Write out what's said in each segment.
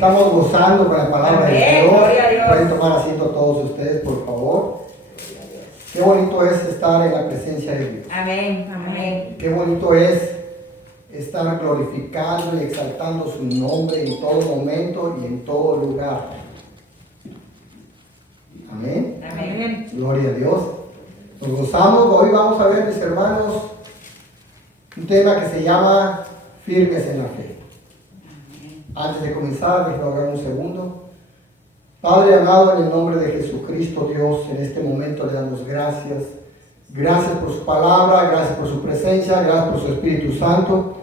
Estamos gozando con la palabra de Dios. Gloria a Dios. Pueden tomar asiento todos ustedes, por favor. Qué bonito es estar en la presencia de Dios. Amén. Amén. Qué bonito es estar glorificando y exaltando su nombre en todo momento y en todo lugar. Amén. Amén. Gloria a Dios. Nos gozamos. Hoy vamos a ver, mis hermanos, un tema que se llama firmes en la fe. Antes de comenzar, déjenme orar un segundo. Padre amado, en el nombre de Jesucristo, Dios, en este momento le damos gracias. Gracias por su palabra, gracias por su presencia, gracias por su Espíritu Santo.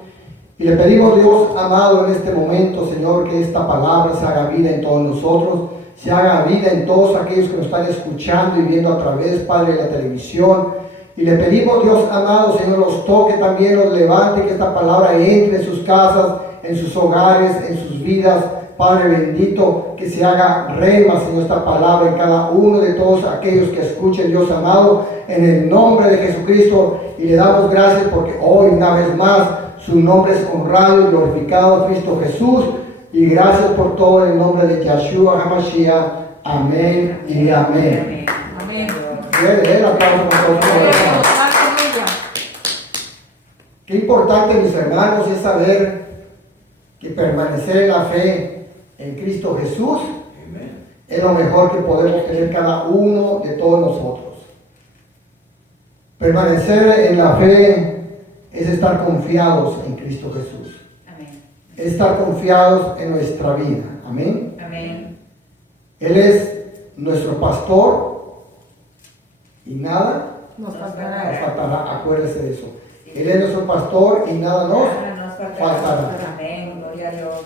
Y le pedimos, Dios amado, en este momento, Señor, que esta palabra se haga vida en todos nosotros, se haga vida en todos aquellos que nos están escuchando y viendo a través, Padre, de la televisión. Y le pedimos, Dios amado, Señor, los toque también, los levante, que esta palabra entre en sus casas, en sus hogares, en sus vidas. Padre bendito, que se haga rema, Señor, esta palabra en cada uno de todos aquellos que escuchen, Dios amado, en el nombre de Jesucristo. Y le damos gracias porque hoy, una vez más, su nombre es honrado y glorificado, Cristo Jesús. Y gracias por todo en el nombre de Yeshua HaMashiach. Amén y amén. Amén. Bien, aplauso por todos. Qué importante, mis hermanos, es saber que permanecer en la fe en Cristo Jesús es lo mejor que podemos tener cada uno de todos nosotros. Permanecer en la fe es estar confiados en Cristo Jesús. Amén. Es estar confiados en nuestra vida. Amén. Amén. Él es nuestro pastor y nada Nos nos faltará. faltará. Acuérdese de eso. Él es nuestro pastor y nada nos Nos faltará. faltará. Amén. Gloria a Dios.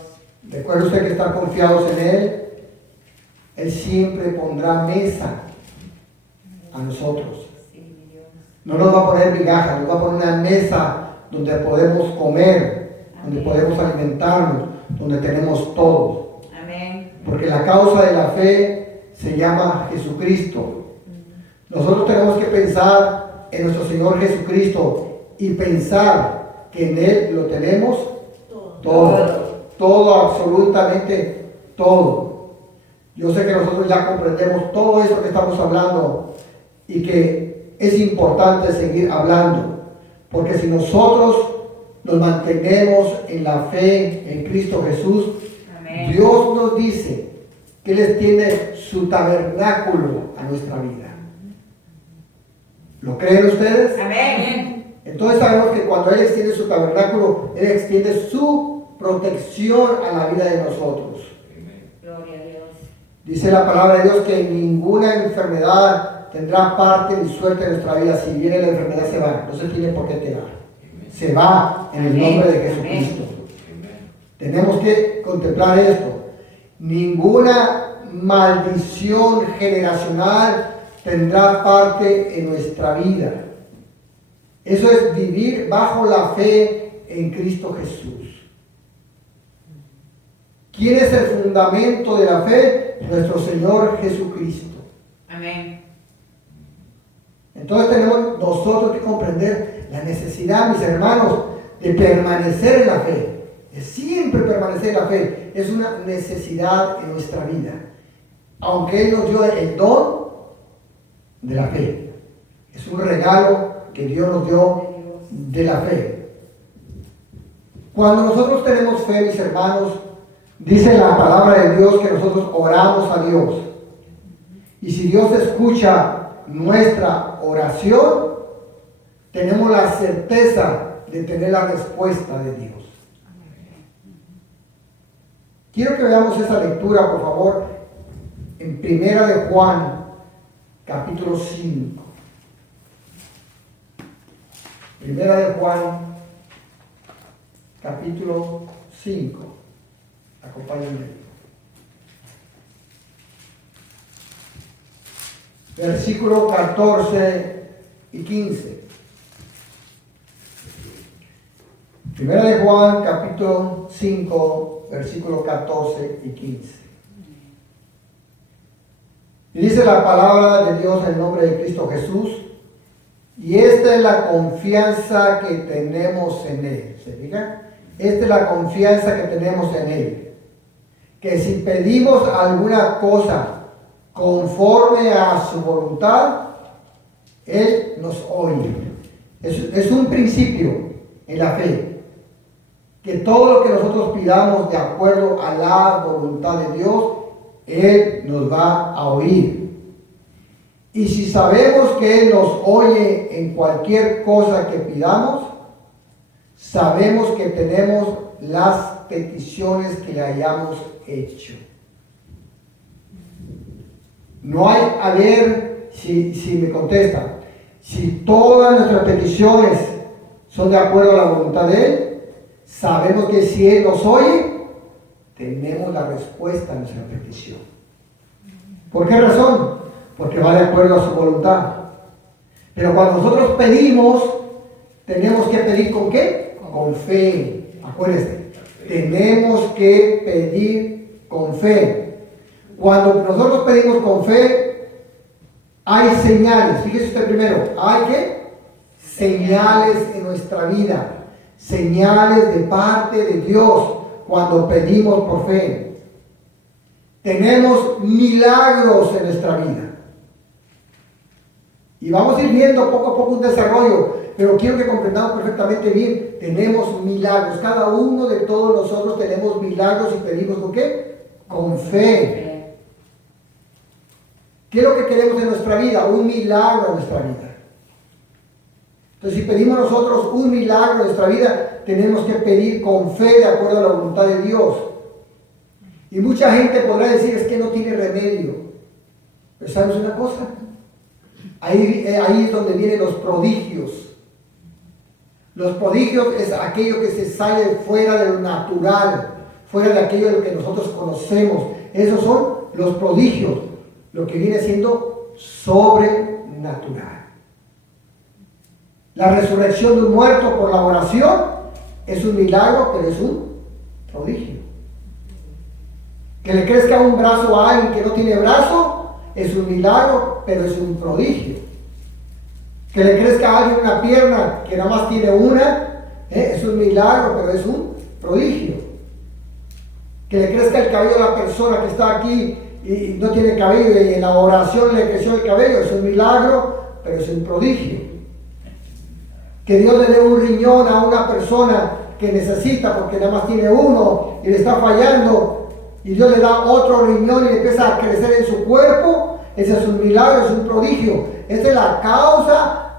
Recuerde usted que estar confiados en Él. Él siempre pondrá mesa a nosotros. Sí, mi Dios. No nos va a poner migajas, nos va a poner una mesa donde podemos comer, donde podemos alimentarnos, donde tenemos todo. Amén. Porque la causa de la fe se llama Jesucristo. Nosotros tenemos que pensar en nuestro Señor Jesucristo y pensar que en Él lo tenemos todo. Todo, absolutamente todo. Yo sé que nosotros ya comprendemos todo esto que estamos hablando y que es importante seguir hablando, porque si nosotros nos mantenemos en la fe en Cristo Jesús, Amén. Dios nos dice que Él extiende su tabernáculo a nuestra vida. ¿Lo creen ustedes? Amén. Entonces sabemos que cuando Él extiende su tabernáculo, Él extiende su protección a la vida de nosotros. Gloria a Dios. Dice la palabra de Dios que ninguna enfermedad tendrá parte ni suerte en nuestra vida. Si viene la enfermedad se va, no se tiene por qué quedar. Se va en el nombre de Jesucristo. Tenemos que contemplar esto. Ninguna maldición generacional tendrá parte en nuestra vida. Eso es vivir bajo la fe en Cristo Jesús. ¿Quién es el fundamento de la fe? Nuestro Señor Jesucristo. Amén. Entonces tenemos nosotros que comprender la necesidad, mis hermanos, de permanecer en la fe. De siempre permanecer en la fe. Es una necesidad en nuestra vida. Aunque Él nos dio el don de la fe. Es un regalo que Dios nos dio de la fe. Cuando nosotros tenemos fe, mis hermanos, dice la palabra de Dios que nosotros oramos a Dios. Y si Dios escucha nuestra oración, tenemos la certeza de tener la respuesta de Dios. Quiero que veamos esa lectura, por favor, en Primera de Juan, capítulo 5. Primera de Juan, capítulo 5. Acompáñenme. Versículo 14 y 15. Primera de Juan, capítulo 5, versículo 14 y 15. Y dice la palabra de Dios en el nombre de Cristo Jesús. Y esta es la confianza que tenemos en Él. ¿Se fijan? Esta es la confianza que tenemos en Él. que si pedimos alguna cosa conforme a su voluntad, Él nos oye. Es un principio en la fe, que todo lo que nosotros pidamos de acuerdo a la voluntad de Dios, Él nos va a oír. Y si sabemos que Él nos oye en cualquier cosa que pidamos, sabemos que tenemos las peticiones que le hayamos hecho. No hay, a ver si me contestan, si todas nuestras peticiones son de acuerdo a la voluntad de Él, sabemos que si Él nos oye, tenemos la respuesta a nuestra petición. ¿Por qué razón? Porque va de acuerdo a su voluntad. Pero cuando nosotros pedimos, tenemos que pedir ¿con qué? Con fe. Acuérdense, tenemos que pedir con fe. Cuando nosotros pedimos con fe, hay señales. Fíjese usted primero, ¿hay qué? Señales en nuestra vida. Señales de parte de Dios cuando pedimos por fe. Tenemos milagros en nuestra vida. Y vamos a ir viendo poco a poco un desarrollo, pero quiero que comprendamos perfectamente bien. Tenemos milagros. Cada uno de todos nosotros tenemos milagros y pedimos ¿con qué? Con fe. ¿Qué es lo que queremos en nuestra vida? Un milagro en nuestra vida. Entonces, si pedimos nosotros un milagro en nuestra vida, tenemos que pedir con fe de acuerdo a la voluntad de Dios. Y mucha gente podrá decir, es que no tiene remedio. Pero ¿sabes una cosa? Ahí es donde vienen los prodigios. Los prodigios es aquello que se sale fuera de lo natural, fuera de aquello de lo que nosotros conocemos. Esos son los prodigios, lo que viene siendo sobrenatural. La resurrección de un muerto por la oración es un milagro, pero es un prodigio. Que le crezca un brazo a alguien que no tiene brazo es un milagro, pero es un prodigio. Que le crezca a alguien una pierna que nada más tiene una, es un milagro, pero es un prodigio. Que le crezca el cabello a la persona que está aquí y no tiene cabello y en la oración le creció el cabello, es un milagro, pero es un prodigio. Que Dios le dé un riñón a una persona que necesita porque nada más tiene uno y le está fallando, y Dios le da otro riñón y le empieza a crecer en su cuerpo, ese es un milagro, es un prodigio. Esa es la causa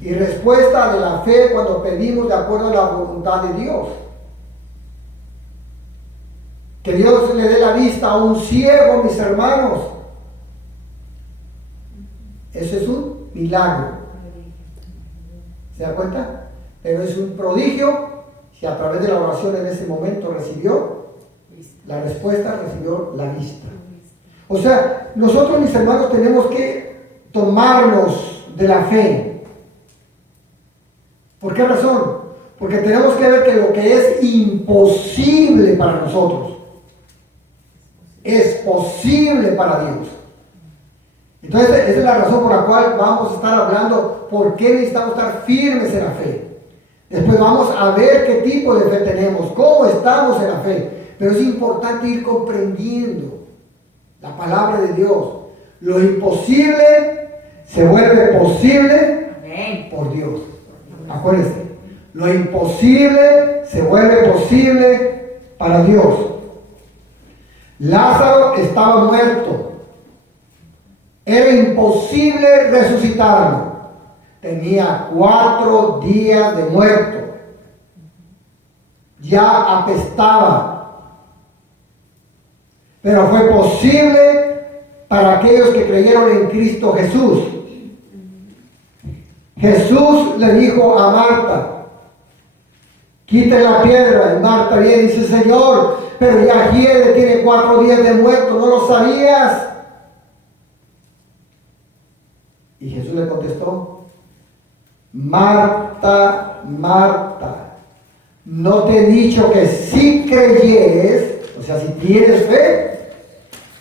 y respuesta de la fe cuando pedimos de acuerdo a la voluntad de Dios. Que Dios le dé la vista a un ciego, mis hermanos. Eso es un milagro. ¿Se da cuenta? Pero es un prodigio si a través de la oración en ese momento recibió la respuesta, recibió la vista. O sea, nosotros, mis hermanos, tenemos que tomarnos de la fe. ¿Por qué razón? Porque tenemos que ver que lo que es imposible para nosotros es posible para Dios. Entonces, esa es la razón por la cual vamos a estar hablando por qué necesitamos estar firmes en la fe. Después vamos a ver qué tipo de fe tenemos, cómo estamos en la fe. Pero es importante ir comprendiendo la palabra de Dios. Lo imposible se vuelve posible por Dios. Acuérdense, lo imposible se vuelve posible para Dios. Lázaro estaba muerto. Era imposible resucitarlo. Tenía 4 días de muerto. Ya apestaba. Pero fue posible para aquellos que creyeron en Cristo Jesús. Jesús le dijo a Marta, quite la piedra. Y Marta viene y dice, Señor, pero ya hiede, tiene 4 días de muerto, ¿no lo sabías? Y Jesús le contestó, Marta, Marta, ¿no te he dicho que si creyeres, o sea, si tienes fe,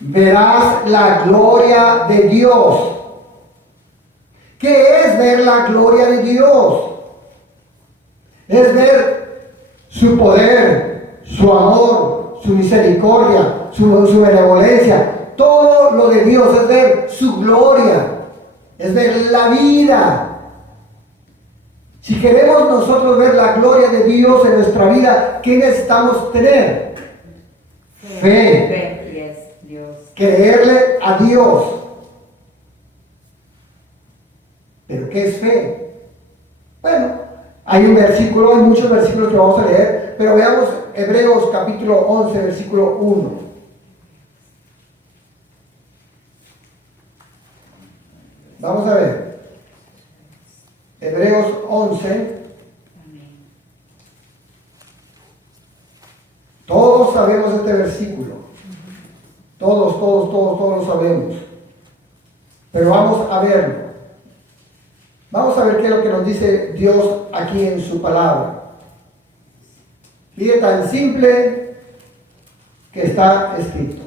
verás la gloria de Dios? ¿Qué es ver la gloria de Dios? Es ver su poder, su amor, su misericordia, su benevolencia. Todo lo de Dios es ver su gloria, es ver la vida. Si queremos nosotros ver la gloria de Dios en nuestra vida, ¿qué necesitamos tener? Fe. Fe, yes, Dios. Creerle a Dios. ¿Pero qué es fe? Bueno, hay un versículo, hay muchos versículos que vamos a leer, pero veamos Hebreos capítulo 11, versículo 1. Vamos a ver. Hebreos 11. Amén. Todos sabemos este versículo. Todos lo sabemos. Pero vamos a verlo. Vamos a ver qué es lo que nos dice Dios aquí en su palabra. Fíjate, tan simple que está escrito.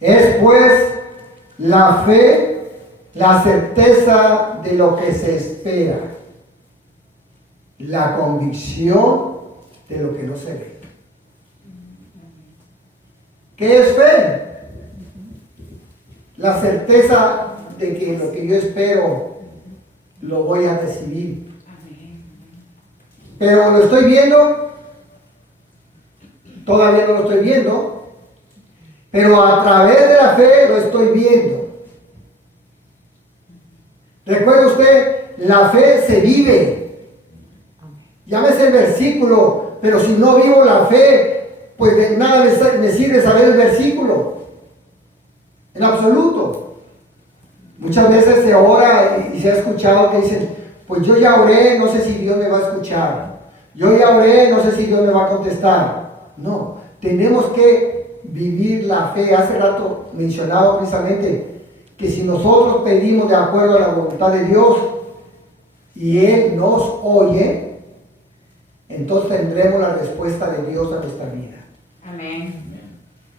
Es pues la fe, la certeza de lo que se espera, la convicción de lo que no se ve. ¿Qué es fe? La certeza de que lo que yo espero lo voy a recibir. Amén. Pero lo estoy viendo, todavía no lo estoy viendo, pero a través de la fe lo estoy viendo. Recuerde usted, la fe se vive. Llámese el versículo, pero si no vivo la fe, pues de nada me sirve saber el versículo. En absoluto. Muchas veces se ora y se ha escuchado que dicen, pues yo ya oré, no sé si Dios me va a escuchar. Yo ya oré, no sé si Dios me va a contestar. No, tenemos que vivir la fe. Hace rato mencionaba precisamente que si nosotros pedimos de acuerdo a la voluntad de Dios y Él nos oye, entonces tendremos la respuesta de Dios a nuestra vida. Amén.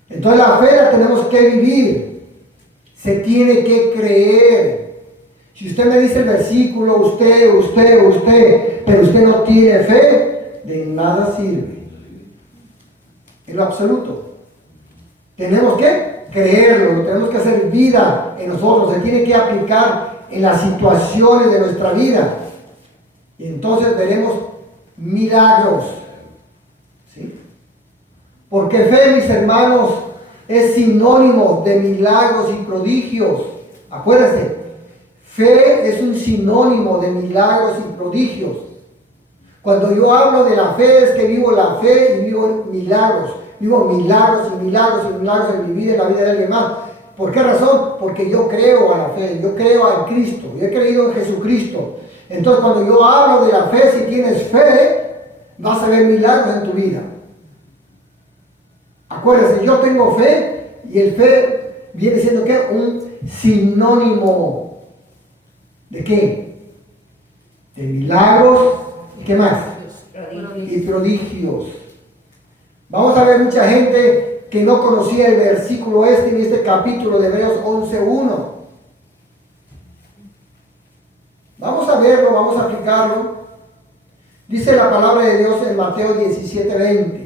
Entonces la fe la tenemos que vivir. Se tiene que creer. Si usted me dice el versículo, usted, pero usted no tiene fe, de nada sirve. En lo absoluto. Tenemos que creerlo, tenemos que hacer vida en nosotros, se tiene que aplicar en las situaciones de nuestra vida. Y entonces veremos milagros. ¿Sí? Porque fe, mis hermanos, es sinónimo de milagros y prodigios. Acuérdense, fe es un sinónimo de milagros y prodigios. Cuando yo hablo de la fe es que vivo la fe y vivo milagros. Vivo milagros y milagros y milagros en mi vida y en la vida de alguien más. ¿Por qué razón? Porque yo creo a la fe, yo creo en Cristo, yo he creído en Jesucristo. Entonces cuando yo hablo de la fe, si tienes fe, vas a ver milagros en tu vida. Acuérdense, yo tengo fe y el fe viene siendo ¿qué? Un sinónimo ¿de qué? De milagros y ¿qué más? Y prodigios. Vamos a ver mucha gente que no conocía el versículo en este capítulo de Hebreos 11:1. Vamos a verlo, vamos a aplicarlo. Dice la palabra de Dios en Mateo 17:20.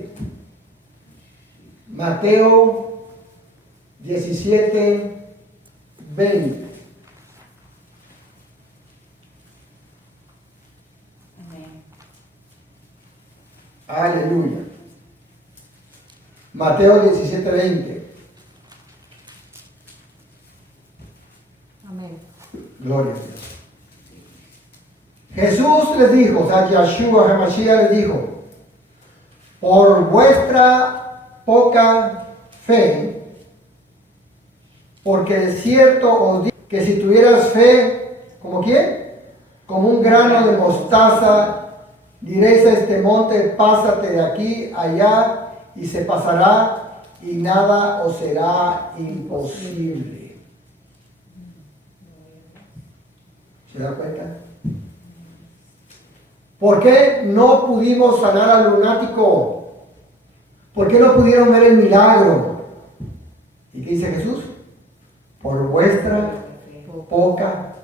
Mateo 17:20. Amén. Aleluya. Mateo 17:20. Amén. Gloria a Dios. Jesús les dijo, o sea, Yahshua HaMashiach les dijo, por vuestra poca fe, porque de cierto os digo que si tuvieras fe, ¿como quién? Como un grano de mostaza, diréis a este monte, pásate de aquí allá, y se pasará, y nada os será imposible. ¿Se da cuenta? ¿Por qué no pudimos sanar al lunático? ¿Por qué no pudieron ver el milagro? ¿Y qué dice Jesús? Por vuestra poca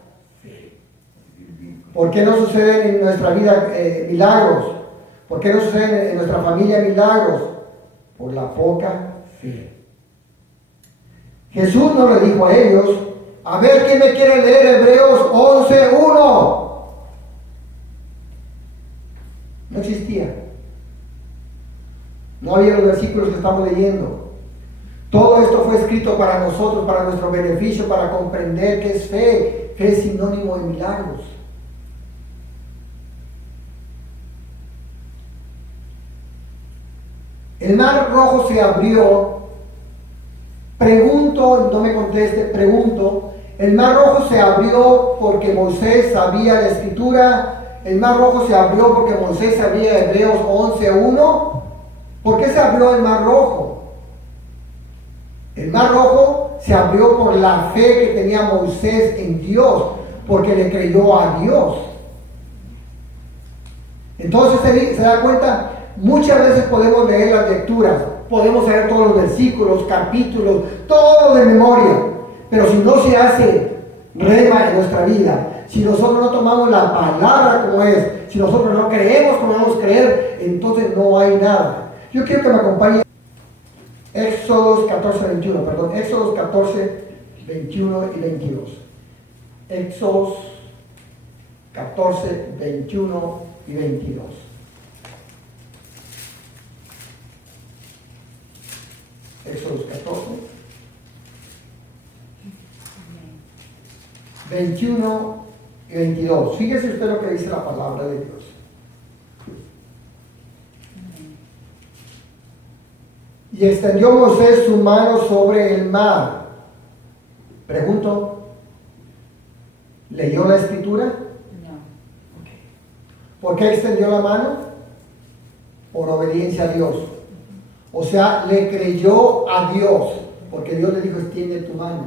fe. ¿Por qué no suceden en nuestra vida milagros? ¿Por qué no suceden en nuestra familia milagros? Por la poca fe. Jesús no le dijo a ellos, a ver, ¿quién me quiere leer Hebreos 11:1? No existía. No había los versículos que estamos leyendo. Todo esto fue escrito para nosotros, para nuestro beneficio, para comprender qué es fe. Fe es sinónimo de milagros. El mar rojo se abrió. Pregunto, no me conteste, pregunto. El mar rojo se abrió porque Moisés sabía la escritura. El mar rojo se abrió porque Moisés sabía Hebreos 11:1. ¿Por qué se abrió el mar rojo? El mar rojo se abrió por la fe que tenía Moisés en Dios, porque le creyó a Dios. Entonces se da cuenta, muchas veces podemos leer las lecturas, podemos leer todos los versículos, capítulos, todo de memoria, pero si no se hace rema en nuestra vida, si nosotros no tomamos la palabra como es, si nosotros no creemos como debemos creer, entonces no hay nada. Yo quiero que me acompañen Éxodos 14, 21, perdón, Éxodos 14, 21 y 22. Éxodos 14, 21 y 22. Éxodos 14, 21 y 22. Fíjese usted lo que dice la palabra de Dios. Y extendió Moisés su mano sobre el mar. Pregunto, ¿leyó la escritura? No. ¿Por qué extendió la mano? Por obediencia a Dios. O sea, le creyó a Dios, porque Dios le dijo, extiende tu mano.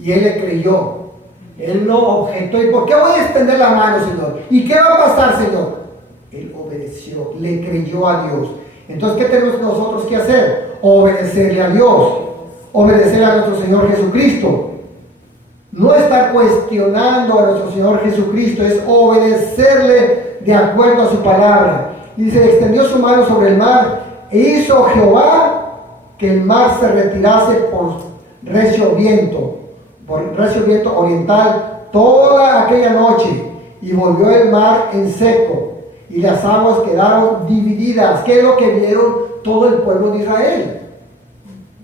Y él le creyó. Él no objetó. ¿Y por qué voy a extender la mano, Señor? ¿Y qué va a pasar, Señor? Él obedeció, le creyó a Dios. Entonces, ¿qué tenemos nosotros que hacer? Obedecerle a Dios, obedecer a nuestro Señor Jesucristo. No estar cuestionando a nuestro Señor Jesucristo, es obedecerle de acuerdo a su palabra. Y dice, extendió su mano sobre el mar e hizo Jehová que el mar se retirase por recio viento oriental toda aquella noche, y volvió el mar en seco. Y las aguas quedaron divididas. ¿Qué es lo que vieron todo el pueblo de Israel?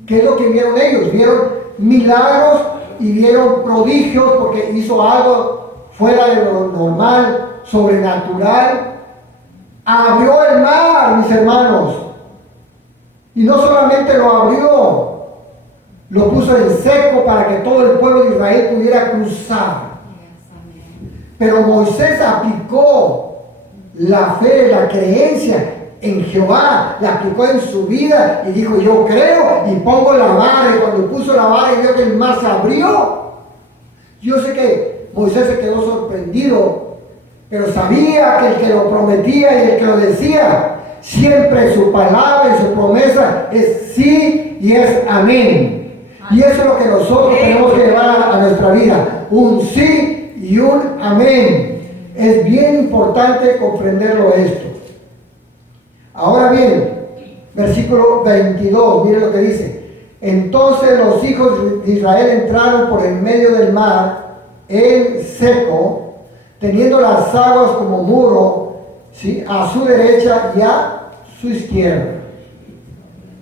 ¿Qué es lo que vieron ellos? Vieron milagros y vieron prodigios, porque hizo algo fuera de lo normal, sobrenatural. Abrió el mar, mis hermanos. Y no solamente lo abrió, lo puso en seco para que todo el pueblo de Israel pudiera cruzar. Pero Moisés aplicó la fe, la creencia en Jehová, la aplicó en su vida y dijo, yo creo, y pongo la vara. Y cuando puso la vara y vio que el mar se abrió, yo sé que Moisés se quedó sorprendido, pero sabía que el que lo prometía y el que lo decía, siempre su palabra y su promesa es sí y es amén. Y eso es lo que nosotros tenemos que llevar a nuestra vida, un sí y un amén. Es bien importante comprenderlo esto. Ahora bien, versículo 22, mire lo que dice. Entonces los hijos de Israel entraron por en medio del mar en seco, teniendo las aguas como muro, ¿sí?, a su derecha y a su izquierda.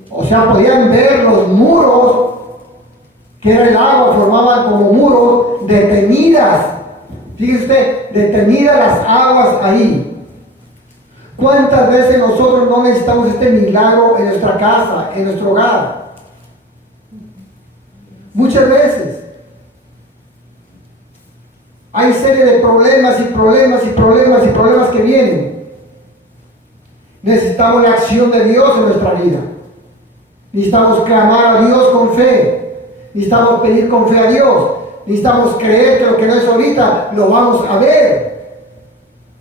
O sea, podían ver los muros, que era el agua, formaban como muros detenidas. Fíjese usted, detenidas las aguas ahí. ¿Cuántas veces nosotros no necesitamos este milagro en nuestra casa, en nuestro hogar? Muchas veces. Hay serie de problemas y problemas y problemas y problemas que vienen. Necesitamos la acción de Dios en nuestra vida. Necesitamos clamar a Dios con fe. Necesitamos pedir con fe a Dios. Necesitamos creer que lo que no es ahorita lo vamos a ver.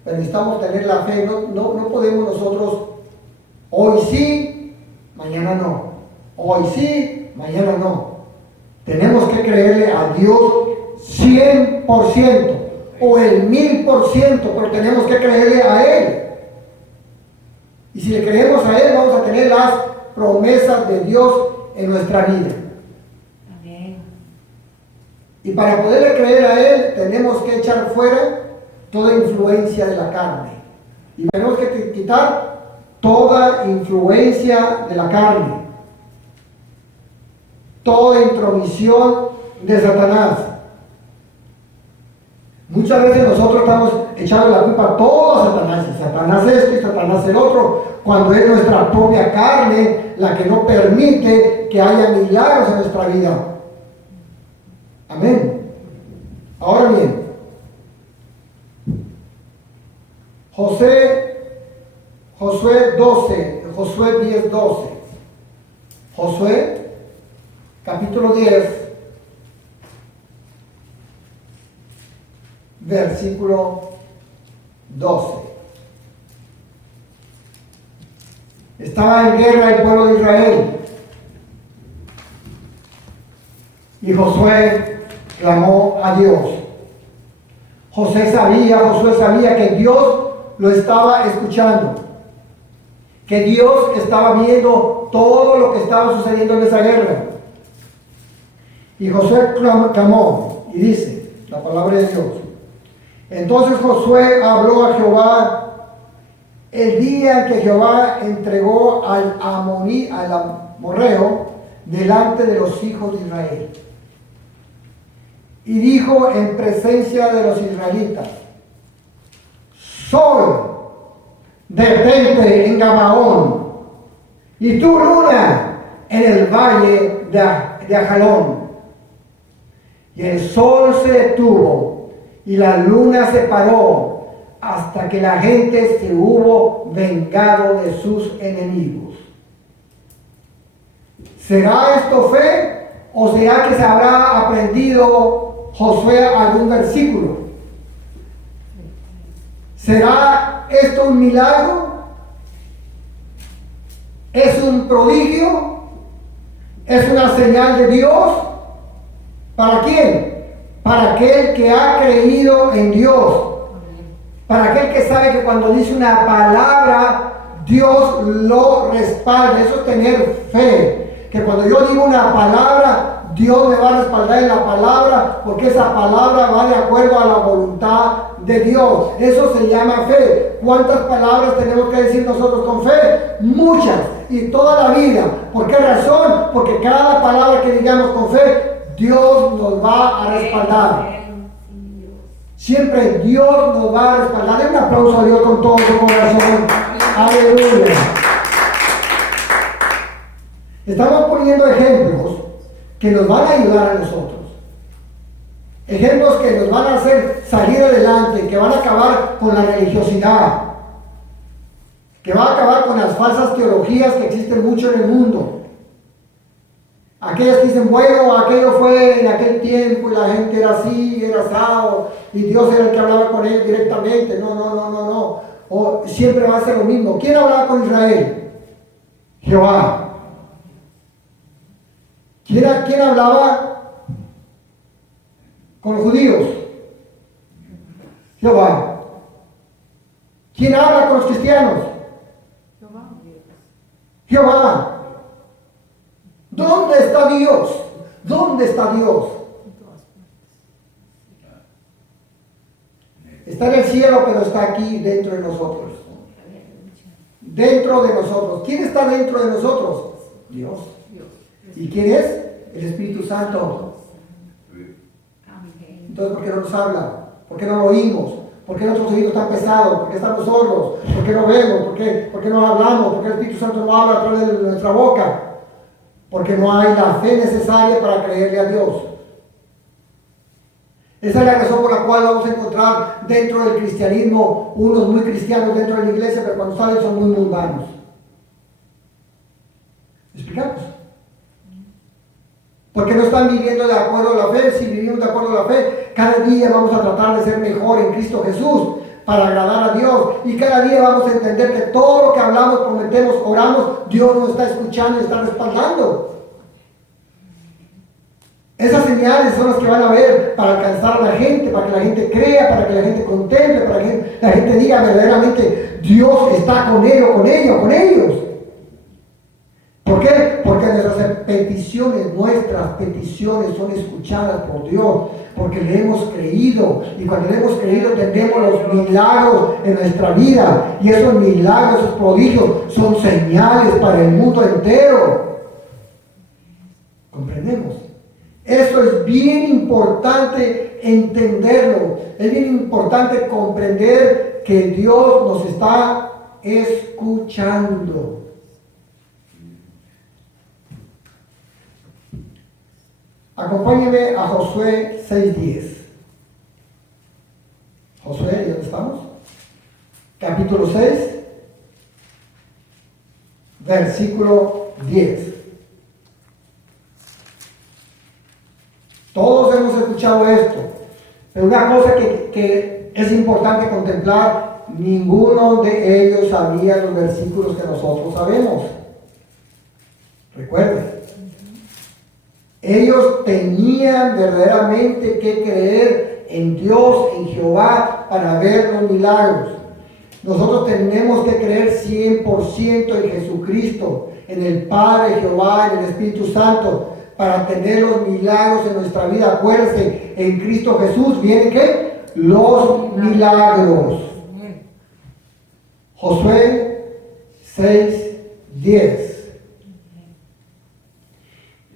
Pero necesitamos tener la fe. No podemos nosotros hoy sí, mañana no. Hoy sí, mañana no. Tenemos que creerle a Dios 100% o el 1000%, pero tenemos que creerle a Él. Y si le creemos a Él, vamos a tener las promesas de Dios en nuestra vida. Amén. Y para poderle creer a Él, tenemos que echar fuera toda influencia de la carne. Y tenemos que quitar toda influencia de la carne, toda intromisión de Satanás. Muchas veces nosotros estamos echando la culpa a todo a Satanás, y Satanás esto y Satanás el otro, cuando es nuestra propia carne la que no permite que haya milagros en nuestra vida. Amén. Ahora bien, Josué 10:12. Josué, capítulo 10, versículo 12. Estaba en guerra el pueblo de Israel. Y Josué clamó a Dios. Josué sabía que Dios lo estaba escuchando, que Dios estaba viendo todo lo que estaba sucediendo en esa guerra. Y Josué clamó y dice la palabra de Dios. Entonces Josué habló a Jehová el día en que Jehová entregó al amorreo delante de los hijos de Israel. Y dijo en presencia de los israelitas: Sol, detente en Gabaón, y tú, luna, en el valle de Ajalón. Y el sol se detuvo y la luna se paró hasta que la gente se hubo vengado de sus enemigos. ¿Será esto fe o será que se habrá aprendido Josué algún versículo? ¿Será esto un milagro? ¿Es un prodigio? ¿Es una señal de Dios? ¿Para quién? Para aquel que ha creído en Dios. Para aquel que sabe que cuando dice una palabra, Dios lo respalda. Eso es tener fe. Que cuando yo digo una palabra, Dios me va a respaldar en la palabra, porque esa palabra va de acuerdo a la voluntad de Dios. Eso se llama fe. ¿Cuántas palabras tenemos que decir nosotros con fe? Muchas, y toda la vida. ¿Por qué razón? Porque cada palabra que digamos con fe, Dios nos va a respaldar. Siempre Dios nos va a respaldar. Den un aplauso a Dios con todo su corazón. Aleluya. Estamos poniendo ejemplos que nos van a ayudar a nosotros. Ejemplos que nos van a hacer salir adelante, que van a acabar con la religiosidad, que van a acabar con las falsas teologías que existen mucho en el mundo. Aquellas que dicen, bueno, aquello fue en aquel tiempo y la gente era así, era asado, y Dios era el que hablaba con ellos directamente. No. O siempre va a ser lo mismo. ¿Quién hablaba con Israel? Jehová. ¿Quién hablaba con los judíos? Jehová. ¿Quién habla con los cristianos? Jehová. ¿Dónde está Dios? ¿Dónde está Dios? Está en el cielo, pero está aquí dentro de nosotros. Dentro de nosotros. ¿Quién está dentro de nosotros? Dios. ¿Y quién es? El Espíritu Santo. Entonces, ¿por qué no nos habla? ¿Por qué no lo oímos? ¿Por qué nuestros oídos están pesados? ¿Por qué estamos sordos? ¿Por qué no vemos? ¿Por qué no hablamos? ¿Por qué el Espíritu Santo no habla a través de nuestra boca? Porque no hay la fe necesaria para creerle a Dios. Esa es la razón por la cual vamos a encontrar dentro del cristianismo unos muy cristianos dentro de la iglesia, pero cuando salen son muy mundanos. ¿Explicamos? Porque no están viviendo de acuerdo a la fe. Si vivimos de acuerdo a la fe, cada día vamos a tratar de ser mejor en Cristo Jesús para agradar a Dios. Y cada día vamos a entender que todo lo que hablamos, prometemos, oramos, Dios nos está escuchando y está respaldando. Esas señales son las que van a ver para alcanzar a la gente, para que la gente crea, para que la gente contemple, para que la gente diga verdaderamente Dios está con ellos, con ellos, con ellos. ¿Por qué? Porque nuestras peticiones son escuchadas por Dios, porque le hemos creído, y cuando le hemos creído tenemos los milagros en nuestra vida, y esos milagros, esos prodigios son señales para el mundo entero. ¿Comprendemos? Eso es bien importante entenderlo, es bien importante comprender que Dios nos está escuchando. Acompáñeme a Josué 6:10. Josué, ¿dónde estamos? Capítulo 6, versículo 10. Todos hemos escuchado esto, pero una cosa que es importante contemplar, ninguno de ellos sabía los versículos que nosotros sabemos. Recuerden. Ellos tenían verdaderamente que creer en Dios, en Jehová, para ver los milagros. Nosotros tenemos que creer 100% en Jesucristo, en el Padre, Jehová, en el Espíritu Santo, para tener los milagros en nuestra vida. Acuérdense, en Cristo Jesús vienen ¿qué? Los milagros. Josué 6:10.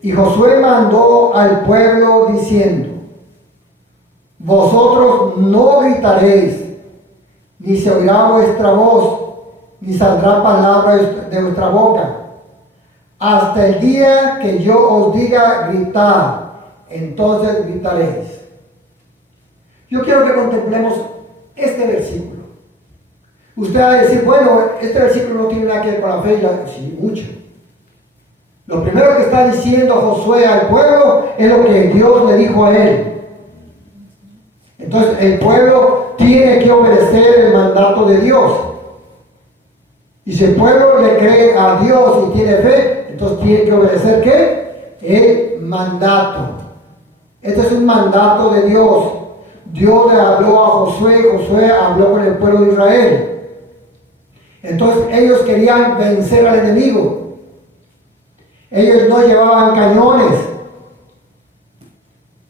Y Josué mandó al pueblo diciendo: vosotros no gritaréis, ni se oirá vuestra voz, ni saldrá palabra de vuestra boca, hasta el día que yo os diga gritad, entonces gritaréis. Yo quiero que contemplemos este versículo. Usted va a decir, bueno, este versículo no tiene nada que ver con la fe. Sí, mucho. Lo primero que está diciendo Josué al pueblo es lo que Dios le dijo a él. Entonces el pueblo tiene que obedecer el mandato de Dios. Y si el pueblo le cree a Dios y tiene fe, entonces tiene que obedecer ¿qué? El mandato. Este es un mandato de Dios. Dios le habló a Josué, Josué habló con el pueblo de Israel. Entonces ellos querían vencer al enemigo. Ellos no llevaban cañones.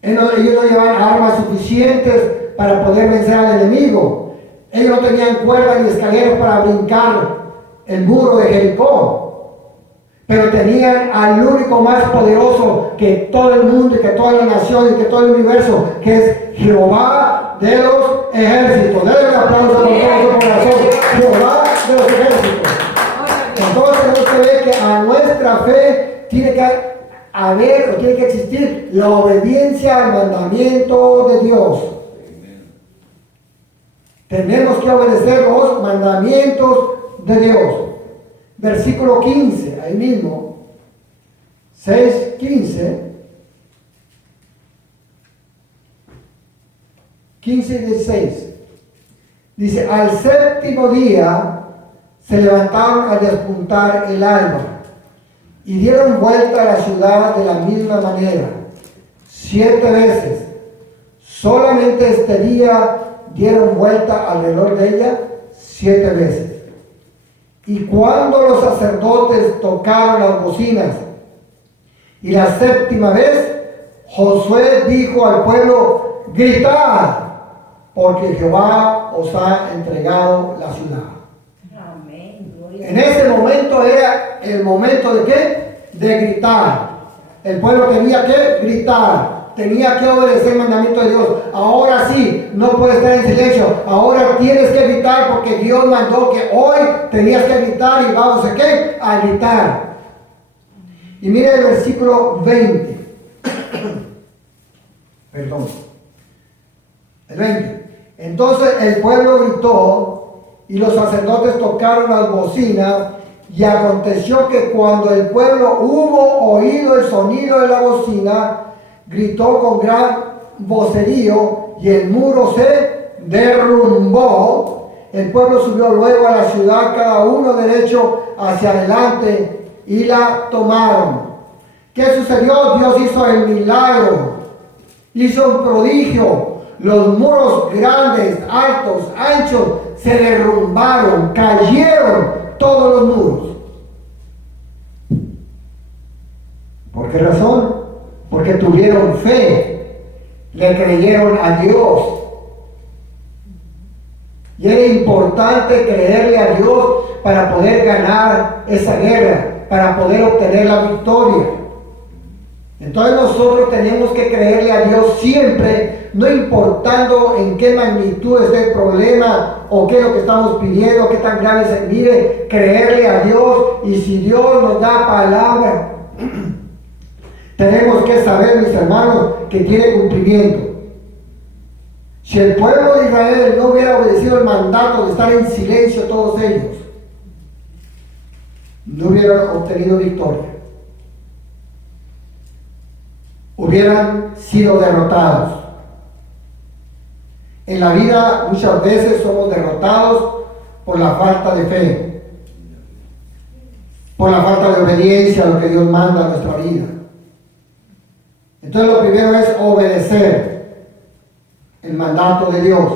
Ellos no llevaban armas suficientes para poder vencer al enemigo. Ellos no tenían cuerdas ni escaleras para brincar el muro de Jericó. Pero tenían al único más poderoso que todo el mundo, y que toda la nación, y que todo el universo, que es Jehová de los ejércitos. Denle un aplauso por todo su corazón. Jehová de los ejércitos. Entonces tenemos que ver que a nuestra fe tiene que haber o tiene que existir la obediencia al mandamiento de Dios. Tenemos que obedecer los mandamientos de Dios. Versículo 15, ahí mismo, 6:15, 15 y 16. Dice: al séptimo día se levantaron al despuntar el alba y dieron vuelta a la ciudad de la misma manera, 7 veces. Solamente este día dieron vuelta alrededor de ella 7 veces. Y cuando los sacerdotes tocaron las bocinas, y la séptima vez, Josué dijo al pueblo: gritad, porque Jehová os ha entregado la ciudad. En ese momento era el momento de ¿qué? De gritar. El pueblo tenía que gritar, tenía que obedecer el mandamiento de Dios. Ahora sí, no puedes estar en silencio. Ahora tienes que gritar, porque Dios mandó que hoy tenías que gritar, y vamos a ¿qué? A gritar. Y mira el versículo 20. Perdón. El 20. Entonces el pueblo gritó, y los sacerdotes tocaron las bocinas, y aconteció que cuando el pueblo hubo oído el sonido de la bocina, gritó con gran vocerío, y el muro se derrumbó. El pueblo subió luego a la ciudad, cada uno derecho hacia adelante, y la tomaron. ¿Qué sucedió? Dios hizo el milagro, hizo un prodigio. Los muros grandes, altos, anchos, se derrumbaron, cayeron todos los muros. ¿Por qué razón? Porque tuvieron fe, le creyeron a Dios. Y era importante creerle a Dios para poder ganar esa guerra, para poder obtener la victoria. Entonces nosotros tenemos que creerle a Dios siempre, no importando en qué magnitud esté el problema o qué es lo que estamos pidiendo, qué tan grave se mire, creerle a Dios. Y si Dios nos da palabra, tenemos que saber, mis hermanos, que tiene cumplimiento. Si el pueblo de Israel no hubiera obedecido el mandato de estar en silencio todos ellos, no hubieran obtenido victoria. Hubieran sido derrotados. En la vida muchas veces somos derrotados por la falta de fe, por la falta de obediencia a lo que Dios manda en nuestra vida. Entonces lo primero es obedecer el mandato de Dios.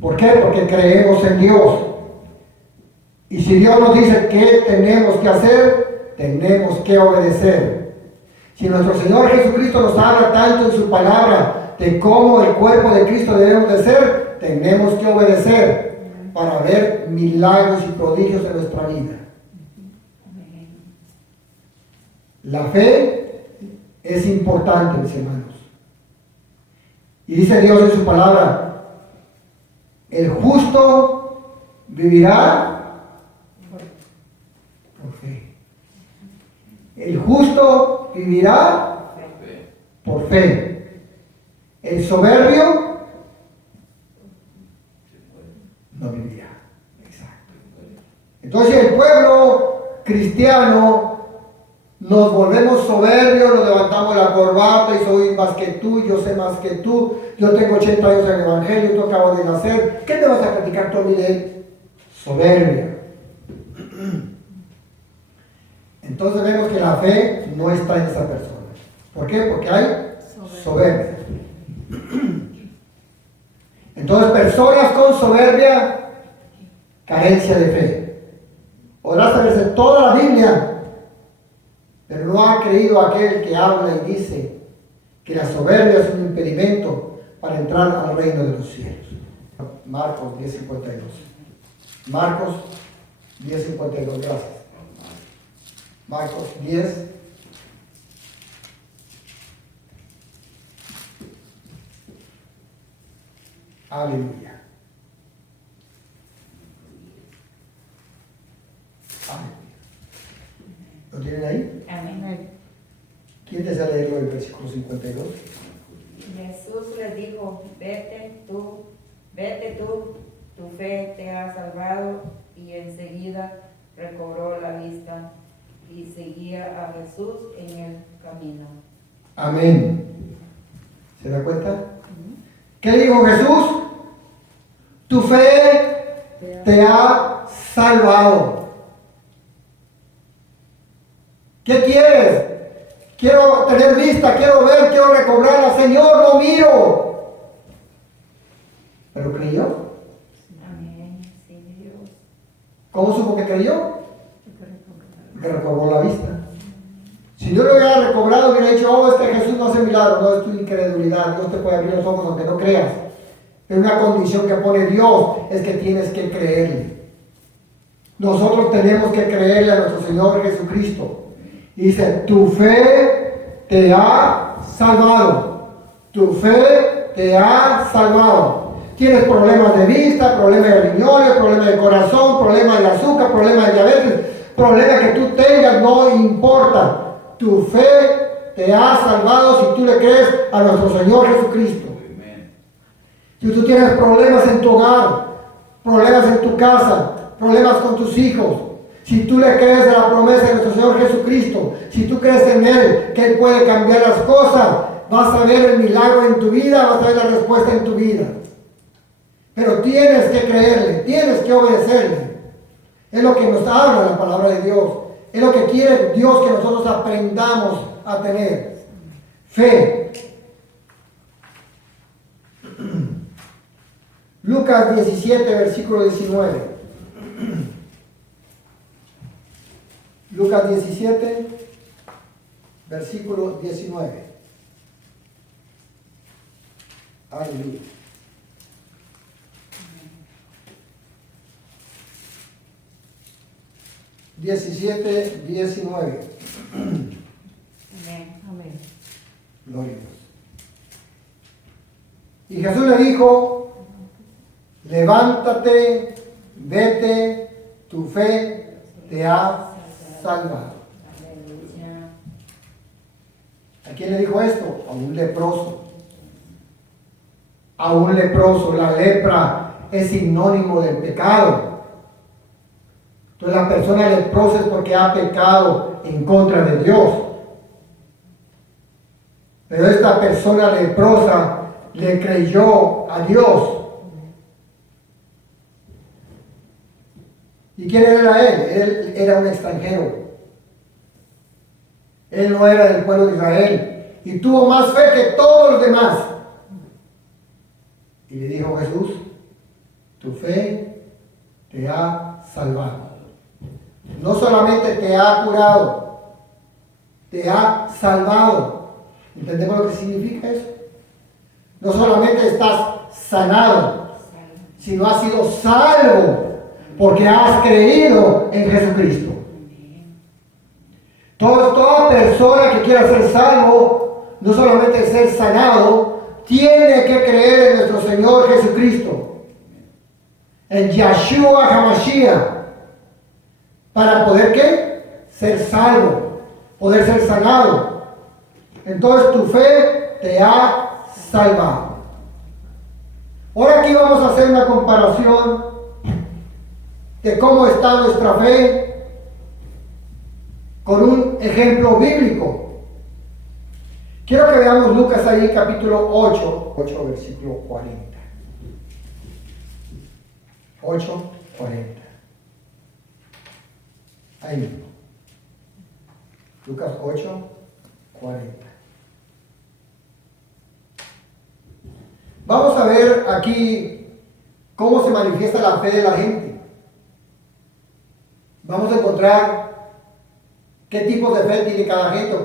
¿Por qué? Porque creemos en Dios. Y si Dios nos dice qué tenemos que hacer, tenemos que obedecer. Si nuestro Señor Jesucristo nos habla tanto en su palabra de cómo el cuerpo de Cristo debemos de ser, tenemos que obedecer para ver milagros y prodigios en nuestra vida. La fe es importante, mis hermanos. Y dice Dios en su palabra, el justo vivirá por fe. El justo vivirá por fe. El soberbio no vivirá. Exacto. Entonces el pueblo cristiano nos volvemos soberbios, nos levantamos la corbata y soy más que tú, yo sé más que tú, yo tengo 80 años en el Evangelio, tú acabas de nacer, ¿qué me vas a platicar tú a mí de soberbia? Entonces vemos que la fe no está en esa persona. ¿Por qué? Porque hay soberbia. Entonces personas con soberbia, carencia de fe. Podrás saberse toda la Biblia, pero no ha creído aquel que habla y dice que la soberbia es un impedimento para entrar al reino de los cielos. Marcos 10:52. Marcos 10:52, gracias. Marcos 10. Aleluya. Aleluya. ¿Lo tienen ahí? Amén. ¿Quién desea leerlo el versículo 52? Jesús le dijo, vete tú, tu fe te ha salvado, y enseguida recobró la vista y seguía a Jesús en el camino. Amén. ¿Se da cuenta? ¿Qué dijo Jesús? Tu fe te ha salvado. ¿Qué quieres? Quiero tener vista, quiero ver, quiero recobrarla. Señor, no miro. ¿Pero creyó? Amén. Sí, Dios. ¿Cómo supo que creyó? Que recobró la vista. Si no lo hubiera recobrado, hubiera dicho, oh, este Jesús no hace milagros. No, es tu incredulidad. Dios te puede abrir los ojos aunque no creas. Pero una condición que pone Dios es que tienes que creerle. Nosotros tenemos que creerle a nuestro Señor Jesucristo. Y dice, tu fe te ha salvado. Tu fe te ha salvado. Tienes problemas de vista, problemas de riñones, problemas de corazón, problemas de azúcar, problemas de diabetes, problemas que tú tengas, no importa. Tu fe te ha salvado si tú le crees a nuestro Señor Jesucristo. Si tú tienes problemas en tu hogar, problemas en tu casa, problemas con tus hijos, si tú le crees a la promesa de nuestro Señor Jesucristo, si tú crees en Él, que Él puede cambiar las cosas, vas a ver el milagro en tu vida, vas a ver la respuesta en tu vida. Pero tienes que creerle, tienes que obedecerle. Es lo que nos habla la palabra de Dios. Es lo que quiere Dios que nosotros aprendamos a tener. Fe. Lucas 17, versículo 19. Lucas 17, versículo 19. Aleluya. Diecisiete, 19. Amén. Gloria a Dios. Y Jesús le dijo, levántate, vete, tu fe te ha salvado. Aleluya. ¿A quién le dijo esto? A un leproso. A un leproso. La lepra es sinónimo del pecado. Entonces la persona leprosa es porque ha pecado en contra de Dios. Pero esta persona leprosa le creyó a Dios. ¿Y quién era él? Él era un extranjero. Él no era del pueblo de Israel. Y tuvo más fe que todos los demás. Y le dijo Jesús, tu fe te ha salvado. No solamente te ha curado, te ha salvado. ¿Entendemos lo que significa eso? No solamente estás sanado, sino has sido salvo porque has creído en Jesucristo. Toda persona que quiera ser salvo, no solamente ser sanado, tiene que creer en nuestro Señor Jesucristo, en Yahshua HaMashiach, para poder ¿qué? Ser salvo, poder ser sanado. Entonces tu fe te ha salvado. Ahora aquí vamos a hacer una comparación de cómo está nuestra fe con un ejemplo bíblico. Quiero que veamos Lucas ahí capítulo 8 versículo 40. 8:40. Ahí mismo. Lucas 8:40. Vamos a ver aquí cómo se manifiesta la fe de la gente. Vamos a encontrar qué tipo de fe tiene cada gente o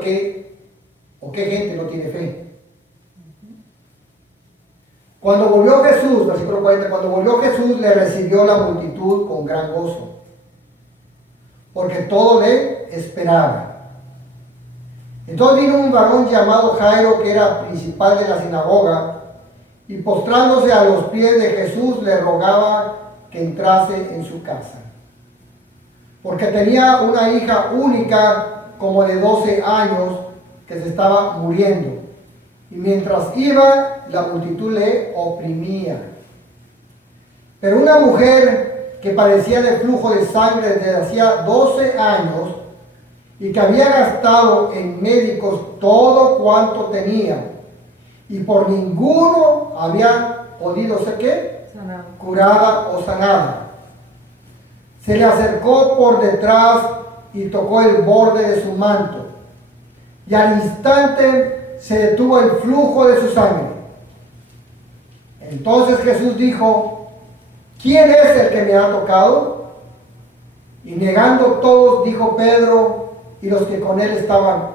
qué gente no tiene fe. Cuando volvió Jesús, versículo 40, cuando volvió Jesús le recibió la multitud con gran gozo, porque todo le esperaba. Entonces vino un varón llamado Jairo, que era principal de la sinagoga, y postrándose a los pies de Jesús le rogaba que entrase en su casa, porque tenía una hija única como de 12 años que se estaba muriendo, y mientras iba la multitud le oprimía. Pero una mujer que padecía de flujo de sangre desde hacía 12 años y que había gastado en médicos todo cuanto tenía, y por ninguno había podido ser ¿qué? Curada o sanada, se le acercó por detrás y tocó el borde de su manto, y al instante se detuvo el flujo de su sangre. Entonces Jesús dijo, ¿quién es el que me ha tocado? Y negando todos, dijo Pedro y los que con él estaban,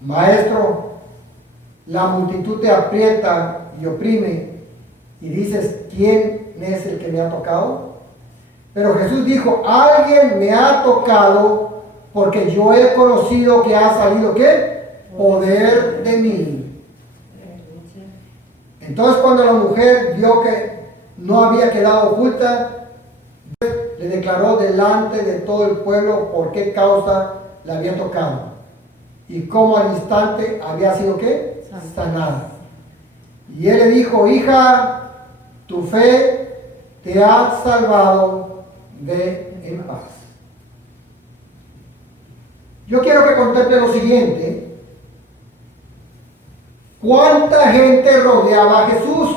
Maestro, la multitud te aprieta y oprime, y dices, ¿quién es el que me ha tocado? Pero Jesús dijo, alguien me ha tocado, porque yo he conocido que ha salido ¿qué? Poder de mí. Entonces cuando la mujer vio que no había quedado oculta, le declaró delante de todo el pueblo por qué causa la había tocado y cómo al instante había sido ¿qué? Sanada. Y él le dijo, hija, tu fe te ha salvado, ve en paz. Yo quiero que contemple lo siguiente. ¿Cuánta gente rodeaba a Jesús?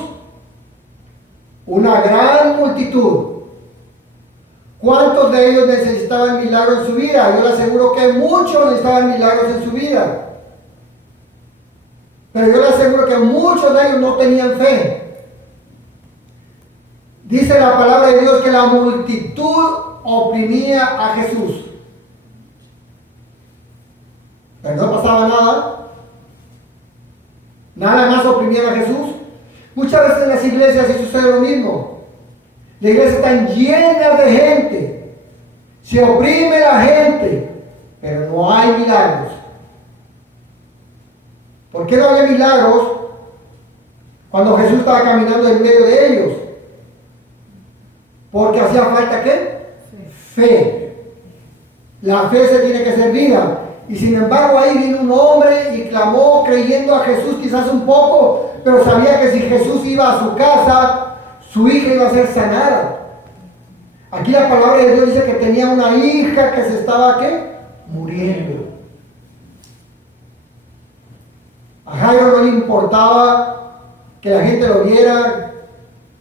Una gran multitud. ¿Cuántos de ellos necesitaban milagros en su vida? Yo le aseguro que muchos necesitaban milagros en su vida. Pero yo le aseguro que muchos de ellos no tenían fe. Dice la palabra de Dios que la multitud oprimía a Jesús. Pero no pasaba nada. Nada más oprimían a Jesús. Muchas veces en las iglesias sí sucede lo mismo. Las iglesias están llenas de gente. Se oprime la gente, pero no hay milagros. ¿Por qué no había milagros cuando Jesús estaba caminando en medio de ellos? Porque hacía falta ¿qué? Fe. La fe se tiene que ser vida. Y sin embargo ahí vino un hombre y clamó creyendo a Jesús quizás un poco, pero sabía que si Jesús iba a su casa, su hija iba a ser sanada. Aquí la palabra de Dios dice que tenía una hija que se estaba ¿qué? Muriendo. A Jairo no le importaba que la gente lo viera,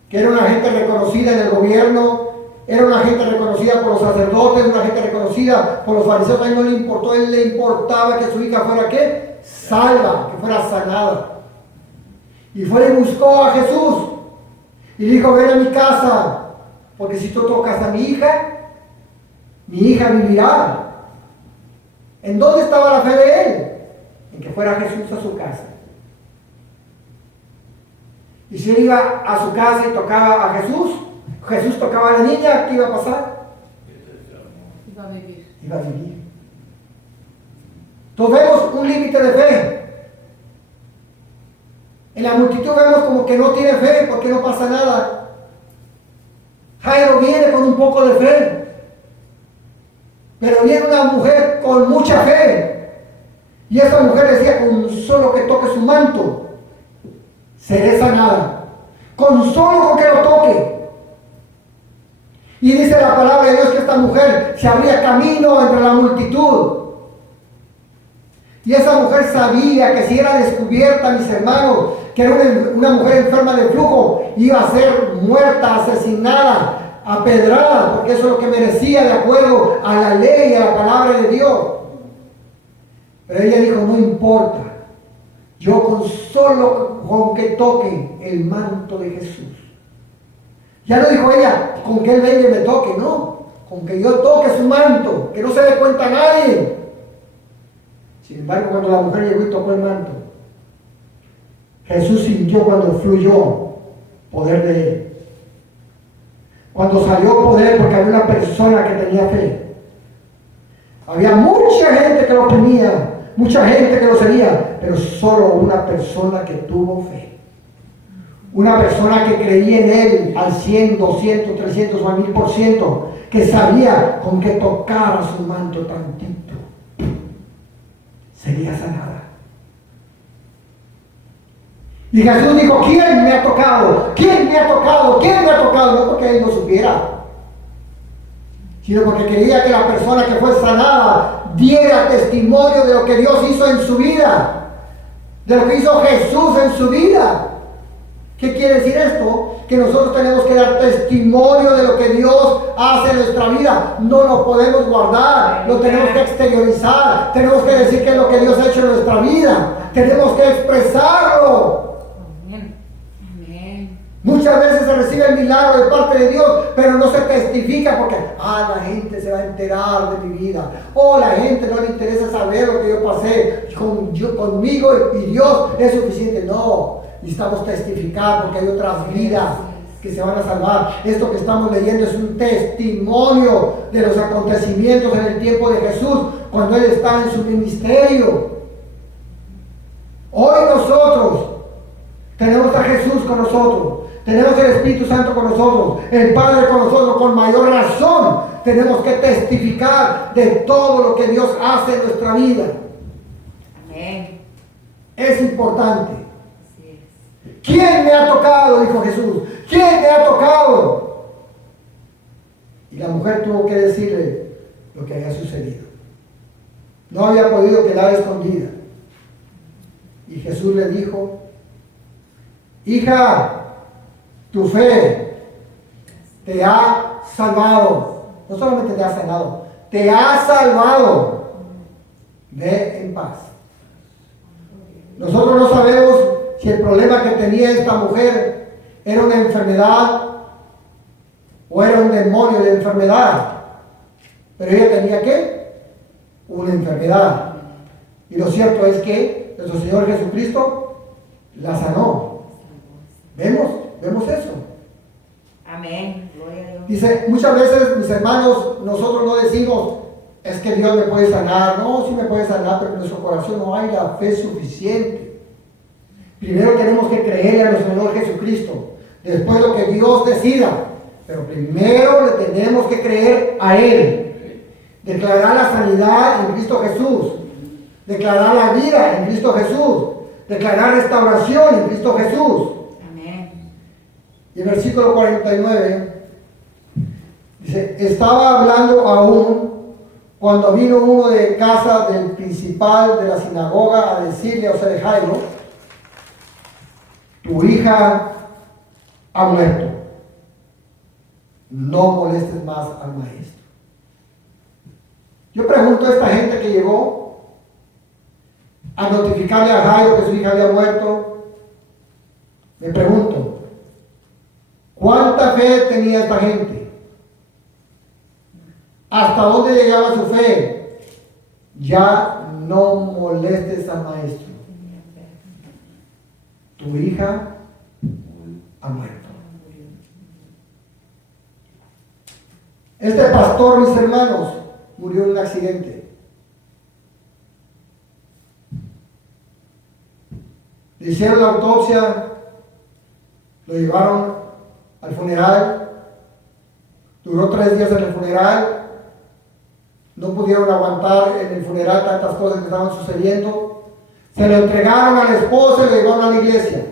que era una gente reconocida en el gobierno, era una gente reconocida por los sacerdotes, una gente reconocida por los fariseos. A él no le importó, a él le importaba que su hija fuera ¿qué? Salva, que fuera sanada. Y fue y buscó a Jesús y dijo: ven a mi casa, porque si tú tocas a mi hija vivirá. ¿En dónde estaba la fe de él? En que fuera Jesús a su casa. Y si él iba a su casa y tocaba a Jesús, Jesús tocaba a la niña, ¿qué iba a pasar? Iba a vivir. Iba a vivir. Entonces vemos un límite de fe. En la multitud vemos como que no tiene fe porque no pasa nada. Jairo viene con un poco de fe, pero viene una mujer con mucha fe. Y esa mujer decía: con solo que toque su manto, seré sanada. Con solo con que lo toque. Y dice la palabra de Dios que esta mujer se abría camino entre la multitud. Y esa mujer sabía que si era descubierta, mis hermanos, que era una mujer enferma de flujo, iba a ser muerta, asesinada, apedrada, porque eso es lo que merecía de acuerdo a la ley y a la palabra de Dios. Pero ella dijo: no importa, yo con que toque el manto de Jesús. Ya no dijo ella: con que él venga y me toque, no, con que yo toque su manto, que no se dé cuenta a nadie. Sin embargo, cuando la mujer llegó y tocó el manto, Jesús sintió cuando fluyó poder de él. Cuando salió poder, porque había una persona que tenía fe. Había mucha gente que lo tenía, mucha gente que lo seguía, pero solo una persona que tuvo fe. Una persona que creía en él al 100, 200, 300 o al 1000%, que sabía con que tocara su manto tantito, sería sanada. Y Jesús dijo: ¿quién me ha tocado? ¿Quién me ha tocado? ¿Quién me ha tocado? No porque él no supiera, sino porque quería que la persona que fue sanada diera testimonio de lo que Dios hizo en su vida, de lo que hizo Jesús en su vida. ¿Qué quiere decir esto? Que nosotros tenemos que dar testimonio de lo que Dios hace en nuestra vida. No lo podemos guardar, lo tenemos que exteriorizar, tenemos que decir qué es lo que Dios ha hecho en nuestra vida, tenemos que expresarlo. Amén. Muchas veces se recibe el milagro de parte de Dios, pero no se testifica porque la gente se va a enterar de mi vida. La gente no le interesa saber lo que yo pasé conmigo y Dios es suficiente. No, necesitamos testificar porque hay otras vidas que se van a salvar. Esto que estamos leyendo es un testimonio de los acontecimientos en el tiempo de Jesús, cuando Él estaba en su ministerio. Hoy nosotros tenemos a Jesús con nosotros. Tenemos el Espíritu Santo con nosotros, el Padre con nosotros. Con mayor razón tenemos que testificar de todo lo que Dios hace en nuestra vida. Amén. Es importante. Así es. ¿Quién me ha tocado?, dijo Jesús. ¿Quién me ha tocado? Y la mujer tuvo que decirle lo que había sucedido. No había podido quedar escondida. Y Jesús le dijo: hija, tu fe te ha salvado. No solamente te ha sanado, te ha salvado. Ve en paz. Nosotros no sabemos si el problema que tenía esta mujer era una enfermedad o era un demonio de enfermedad. Pero ella tenía ¿qué? Una enfermedad. Y lo cierto es que nuestro Señor Jesucristo la sanó. ¿Vemos eso? Amén. Gloria a Dios. Dice, muchas veces, mis hermanos, nosotros no decimos, es que Dios me puede sanar. No, sí me puede sanar, pero en nuestro corazón no hay la fe suficiente. Primero tenemos que creerle a nuestro Señor Jesucristo. Después lo que Dios decida. Pero primero le tenemos que creer a Él. Declarar la sanidad en Cristo Jesús. Declarar la vida en Cristo Jesús. Declarar restauración en Cristo Jesús. Amén. Y el versículo 49 dice, estaba hablando aún cuando vino uno de casa del principal de la sinagoga a decirle, o sea, de Jairo, tu hija ha muerto, no molestes más al maestro. Yo pregunto a esta gente que llegó a notificarle a Jairo que su hija había muerto, me pregunto, ¿cuánta fe tenía esta gente? ¿Hasta dónde llegaba su fe? Ya no molestes al maestro. Tu hija ha muerto. Este pastor, mis hermanos, murió en un accidente. Le hicieron la autopsia, lo llevaron al funeral, duró 3 días en el funeral, no pudieron aguantar en el funeral tantas cosas que estaban sucediendo, se lo entregaron a la esposa y lo llevaron a la iglesia.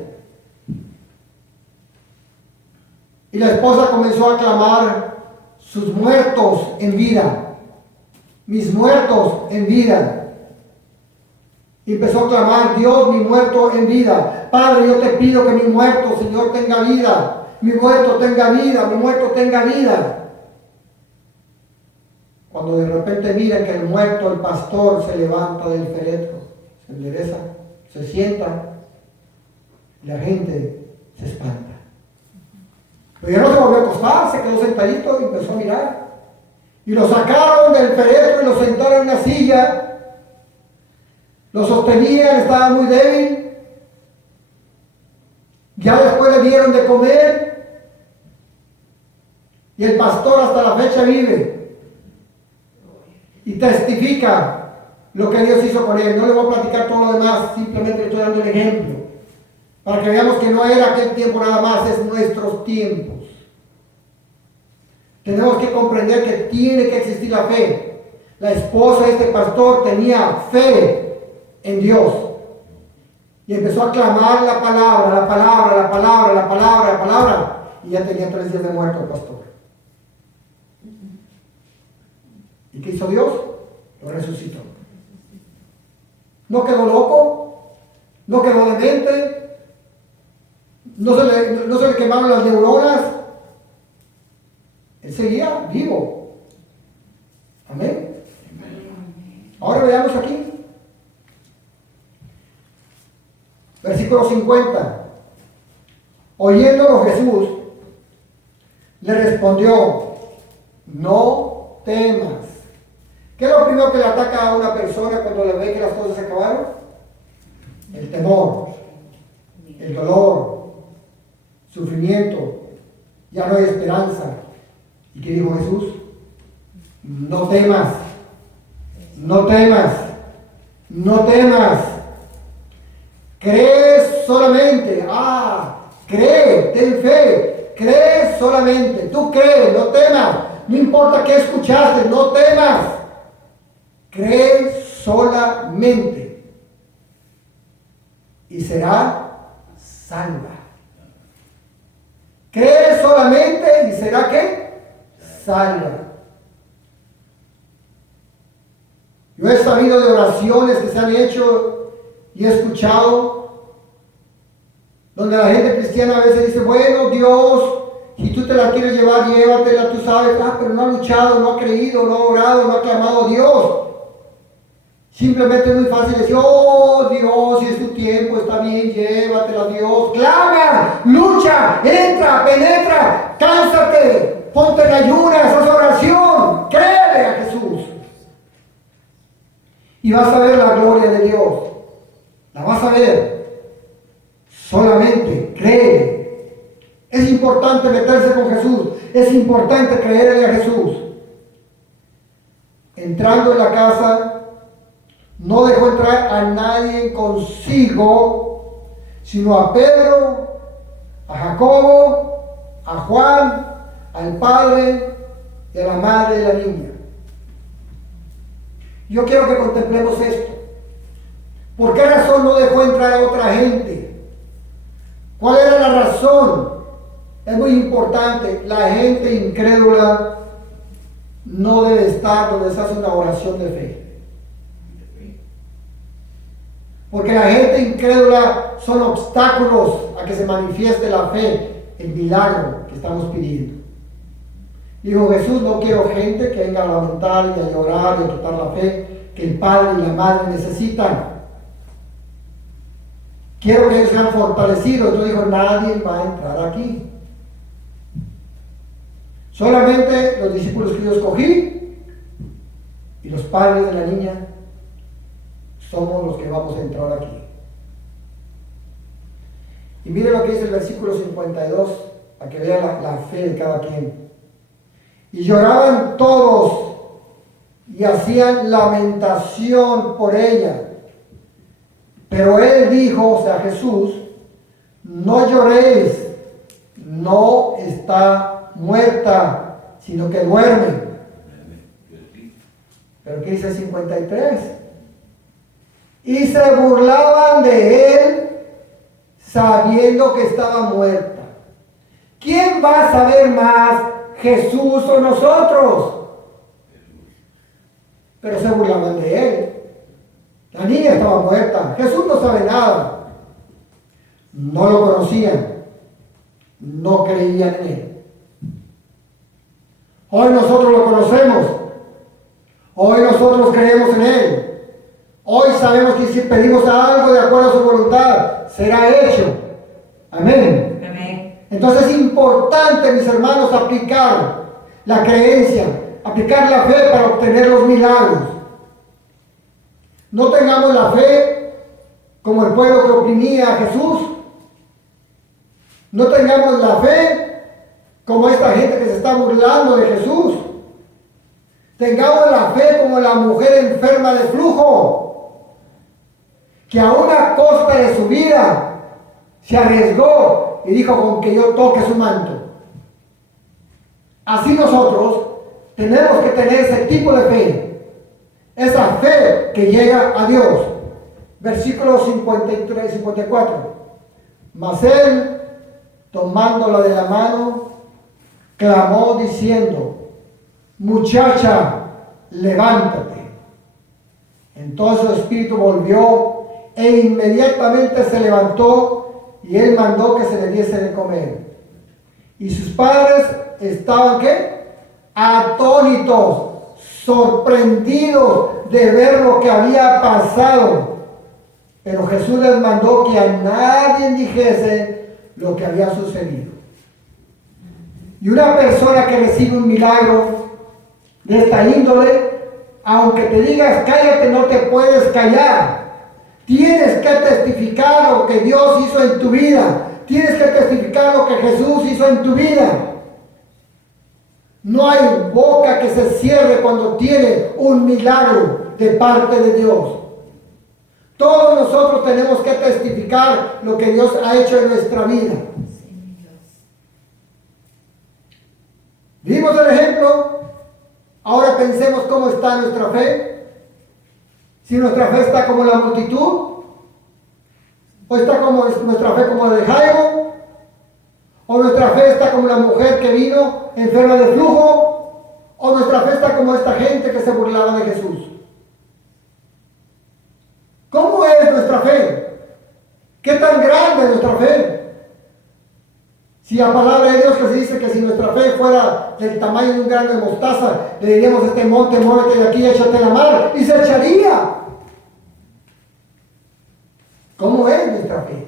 Y la esposa comenzó a clamar, sus muertos en vida, mis muertos en vida. Y empezó a clamar, Dios, mi muerto en vida. Padre, yo te pido que mi muerto, Señor, tenga vida. Mi muerto tenga vida, mi muerto tenga vida. Cuando de repente miran que el muerto, el pastor, se levanta del féretro, se endereza, se sienta, la gente se espanta. Pero ya no se volvió a acostar, se quedó sentadito y empezó a mirar. Y lo sacaron del féretro y lo sentaron en una silla. Lo sostenían, estaba muy débil. Ya después le dieron de comer. Y el pastor hasta la fecha vive. Y testifica lo que Dios hizo con él. No le voy a platicar todo lo demás, simplemente le estoy dando el ejemplo. Para que veamos que no era aquel tiempo nada más, es nuestros tiempos. Tenemos que comprender que tiene que existir la fe. La esposa de este pastor tenía fe en Dios. Y empezó a clamar la palabra, la palabra, la palabra, la palabra, la palabra. Y ya tenía 3 días de muerto el pastor. ¿Y qué hizo Dios? Lo resucitó. No quedó loco, no quedó demente, no se le quemaron las neuronas. Él seguía vivo. Amén. Ahora veamos aquí. Versículo 50. Oyéndolo Jesús, le respondió, no temas. ¿Qué es lo primero que le ataca a una persona cuando le ve que las cosas se acabaron? El temor, el dolor, sufrimiento, ya no hay esperanza. ¿Y qué dijo Jesús? No temas, no temas, no temas. Cree solamente. Cree, ten fe. Cree solamente. Tú crees, no temas. No importa qué escuchaste, no temas. Cree solamente. Y será salva. Cree solamente y será ¿qué? Salva. Yo he sabido de oraciones que se han hecho y he escuchado donde la gente cristiana a veces dice, bueno, Dios Si tú te la quieres llevar, llévatela, tú sabes, pero no ha luchado, no ha creído, no ha orado, no ha clamado a Dios. Simplemente es muy fácil decir, oh Dios, si es tu tiempo, está bien, llévatela, Dios. Clama, lucha, entra, penetra, cánsate, ponte en ayunas, haz oración, créele a Jesús. Y vas a ver la gloria de Dios. La vas a ver. Solamente cree. Es importante meterse con Jesús. Es importante creerle a Jesús. Entrando en la casa, no dejó entrar a nadie consigo, sino a Pedro, a Jacobo, a Juan, al padre y a la madre de la niña. Yo quiero que contemplemos esto. ¿Por qué razón no dejó entrar a otra gente? ¿Cuál era la razón? Es muy importante. La gente incrédula no debe estar donde se hace una oración de fe. Porque la gente incrédula son obstáculos a que se manifieste la fe, el milagro que estamos pidiendo. Dijo Jesús, no quiero gente que venga a lamentar y a llorar y a quitar la fe que el padre y la madre necesitan. Quiero que ellos sean fortalecidos. Entonces dijo, nadie va a entrar aquí. Solamente los discípulos que yo escogí y los padres de la niña somos los que vamos a entrar aquí. Y mire lo que dice el versículo 52, para que vea la fe de cada quien. Y lloraban todos y hacían lamentación por ella. Pero él dijo, o sea Jesús, no lloréis, no está muerta, sino que duerme. Pero ¿qué dice el 53? Y se burlaban de él sabiendo que estaba muerta. ¿Quién va a saber más, Jesús o nosotros? Pero se burlaban de él. La niña estaba muerta. Jesús no sabe nada. No lo conocían. No creían en él. Hoy nosotros lo conocemos. Hoy nosotros creemos en él. Hoy sabemos que si pedimos algo de acuerdo a su voluntad, será hecho. Amén. Amén. Entonces es importante, mis hermanos, aplicar la creencia, aplicar la fe para obtener los milagros. No tengamos la fe como el pueblo que oprimía a Jesús. No tengamos la fe como esta gente que se está burlando de Jesús. Tengamos la fe como la mujer enferma de flujo, que a una costa de su vida se arriesgó y dijo, con que yo toque su manto. Así nosotros tenemos que tener ese tipo de fe, esa fe que llega a Dios. Versículo 53, 54. Mas él, tomándola de la mano, clamó diciendo, muchacha, levántate. Entonces su espíritu volvió e inmediatamente se levantó y él mandó que se le diese de comer. Y sus padres estaban, ¿qué? Atónitos, sorprendidos de ver lo que había pasado. Pero Jesús les mandó que a nadie dijese lo que había sucedido. Y una persona que recibe un milagro de esta índole, aunque te digas cállate, no te puedes callar. Tienes que testificar lo que Dios hizo en tu vida. Tienes que testificar lo que Jesús hizo en tu vida. No hay boca que se cierre cuando tiene un milagro de parte de Dios. Todos nosotros tenemos que testificar lo que Dios ha hecho en nuestra vida. Vimos el ejemplo. Ahora pensemos cómo está nuestra fe. Si nuestra fe está como la multitud, o está como nuestra fe como la de Jairo, o nuestra fe está como la mujer que vino enferma de flujo, o nuestra fe está como esta gente que se burlaba de Jesús. ¿Cómo es nuestra fe? ¿Qué tan grande es nuestra fe? Si Si la palabra de Dios que se dice que si nuestra fe fuera del tamaño de un grano de mostaza, le diríamos a este monte, muévete de aquí y échate a la mar, y se echaría. ¿Cómo es nuestra fe?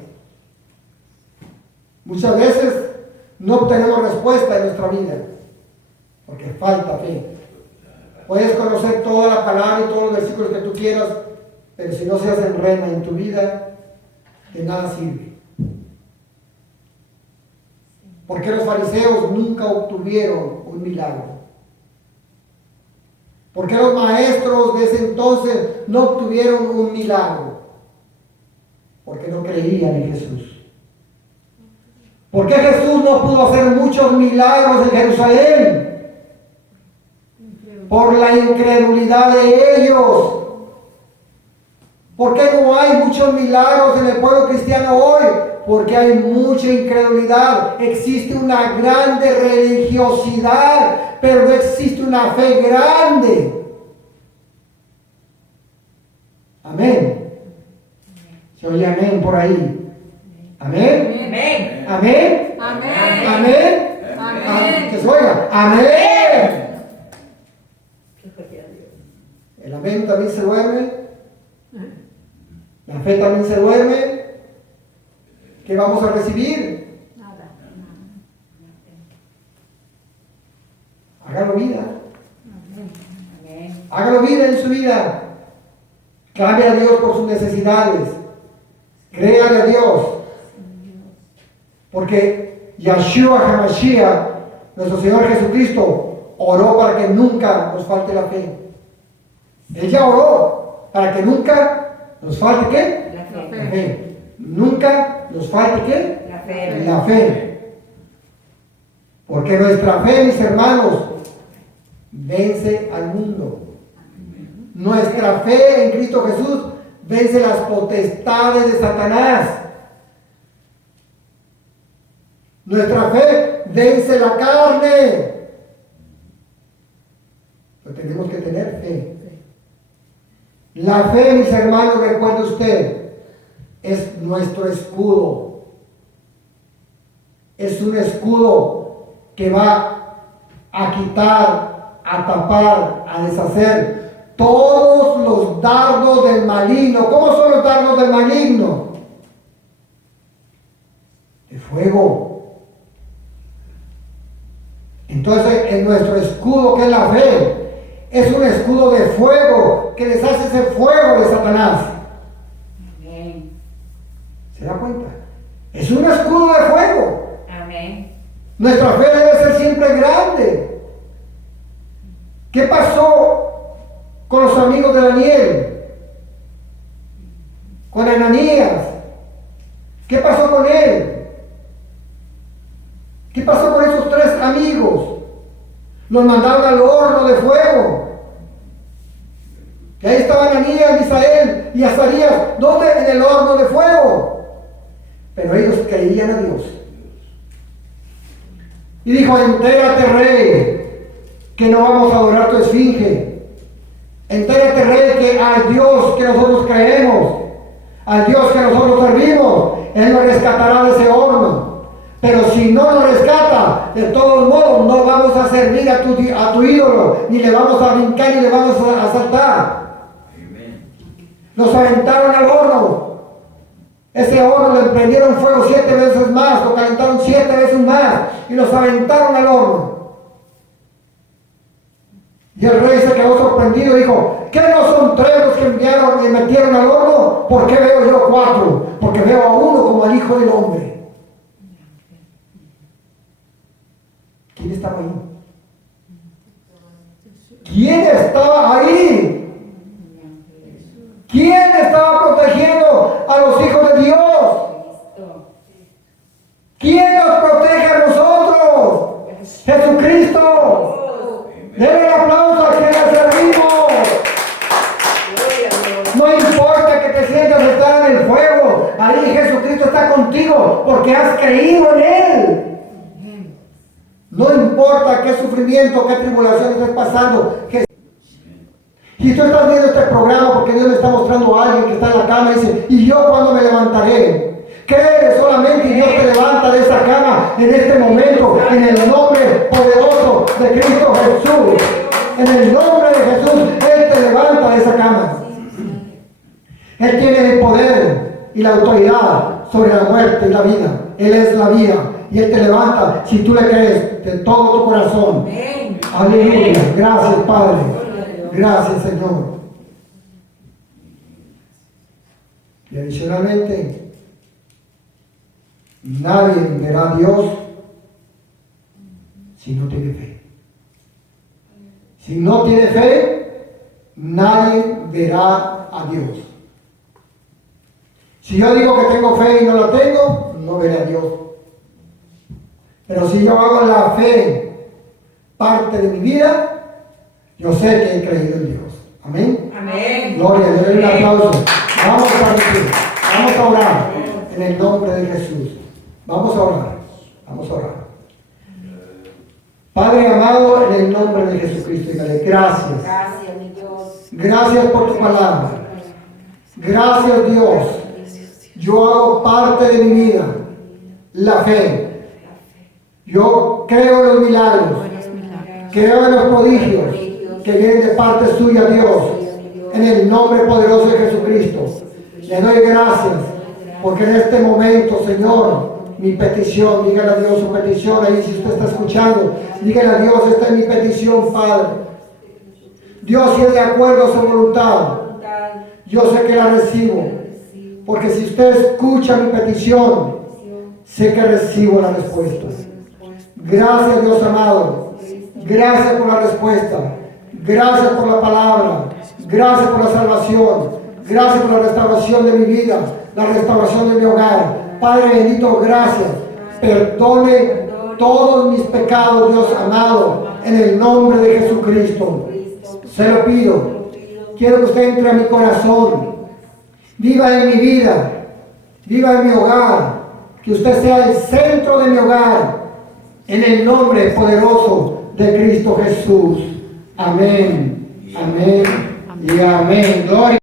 Muchas veces no obtenemos respuesta en nuestra vida, porque falta fe. Puedes conocer toda la palabra y todos los versículos que tú quieras, pero si no se hacen rema en tu vida, de nada sirve. Porque los fariseos nunca obtuvieron un milagro. Porque los maestros de ese entonces no obtuvieron un milagro. Porque no creían en Jesús. ¿Por qué Jesús no pudo hacer muchos milagros en Jerusalén? Por la incredulidad de ellos. ¿Por qué no hay muchos milagros en el pueblo cristiano hoy? Porque hay mucha incredulidad. Existe una grande religiosidad, pero no existe una fe grande. Amén. Se oye amén por ahí. Amén. Amén. Amén. Amén. Amén. Amén. Que se oiga. Amén. El amén también se duerme. La fe también se duerme. ¿Qué vamos a recibir? Nada. Hágalo vida. Amén. Hágalo vida en su vida. Cambie a Dios por sus necesidades. Créale a Dios. Porque Yeshua HaMashiach, nuestro Señor Jesucristo, oró para que nunca nos falte la fe. Él ya oró para que nunca nos falte ¿qué? La fe. La fe. Nunca nos falte ¿qué? La fe. La fe. Porque nuestra fe, mis hermanos, vence al mundo. Nuestra fe en Cristo Jesús vence las potestades de Satanás. Nuestra fe vence la carne. Pero tenemos que tener fe. La fe, mis hermanos, recuerde usted, es nuestro escudo. Es un escudo que va a quitar, a tapar, a deshacer todos los dardos del maligno. ¿Cómo son los dardos del maligno? De fuego. Entonces, en nuestro escudo, que es la fe, es un escudo de fuego que deshace ese fuego de Satanás. Amén. ¿Se da cuenta? Es un escudo de fuego. Amén. Nuestra fe debe ser siempre grande. ¿Qué pasó con los amigos de Daniel? Con Ananías. ¿Qué pasó con él? ¿Qué pasó con esos tres amigos? Los mandaron al horno de fuego. Y ahí estaban Ananías, Misael y Azarías. ¿Dónde? En el horno de fuego. Pero ellos creían a Dios. Y dijo: entérate, rey, que no vamos a adorar tu esfinge. Entérate, rey, que al Dios que nosotros creemos, al Dios que nosotros servimos, Él nos rescatará de ese horno. Pero si no nos rescata, de todos modos no vamos a servir a tu ídolo, ni le vamos a brincar, ni le vamos a saltar. Los aventaron al horno. Ese horno le prendieron fuego 7 veces más, lo calentaron 7 veces más y los aventaron al horno. Y el rey se quedó sorprendido y dijo: ¿qué no son 3 los que enviaron y metieron al horno? ¿Por qué veo yo 4? Porque veo a uno como al Hijo del Hombre. ¿Quién estaba ahí? ¿Quién estaba ahí? ¿Quién estaba protegiendo a los hijos de Dios? ¿Quién nos protege a nosotros? Jesucristo. Denle el aplauso a quien le servimos. No importa que te sientas estar en el fuego, ahí Jesucristo está contigo porque has creído en Él. No importa qué sufrimiento, qué tribulación estés pasando. Y tú estás viendo este programa porque Dios le está mostrando a alguien que está en la cama y dice: ¿y yo cuándo me levantaré? Cree solamente y Dios te levanta de esa cama en este momento, en el nombre poderoso de Cristo Jesús. En el nombre de Jesús, Él te levanta de esa cama. Él tiene el poder y la autoridad sobre la muerte y la vida. Él es la vida y Él te levanta si tú le crees de todo tu corazón. Aleluya. Gracias, Padre. Gracias, Señor. Y adicionalmente, nadie verá a Dios si no tiene fe. Si no tiene fe, nadie verá a Dios. Si yo digo que tengo fe y no la tengo, no veré a Dios. Pero si yo hago la fe parte de mi vida, yo sé que he creído en Dios. Amén. Amén. Gloria, le doy un aplauso. Vamos a recibir. Vamos a orar en el nombre de Jesús. Vamos a orar. Vamos a orar. Padre amado, en el nombre de Jesucristo, dígale gracias. Gracias, mi Dios. Gracias por tu palabra. Gracias, Dios. Yo hago parte de mi vida la fe. Yo creo en los milagros. Creo en los prodigios que vienen de parte suya, Dios. En el nombre poderoso de Jesucristo. Le doy gracias porque en este momento, Señor, mi petición, dígale a Dios su petición ahí si usted está escuchando. Dígale a Dios, esta es mi petición, Padre. Dios, si es de acuerdo a su voluntad, yo sé que la recibo. Porque si usted escucha mi petición, sé que recibo la respuesta. Gracias, Dios amado. Gracias por la respuesta. Gracias por la palabra. Gracias por la salvación. Gracias por la restauración de mi vida. La restauración de mi hogar. Padre bendito, gracias. Perdone todos mis pecados, Dios amado, en el nombre de Jesucristo. Se lo pido. Quiero que usted entre a mi corazón. Viva en mi vida, viva en mi hogar, que usted sea el centro de mi hogar, en el nombre poderoso de Cristo Jesús. Amén, amén y amén. Gloria.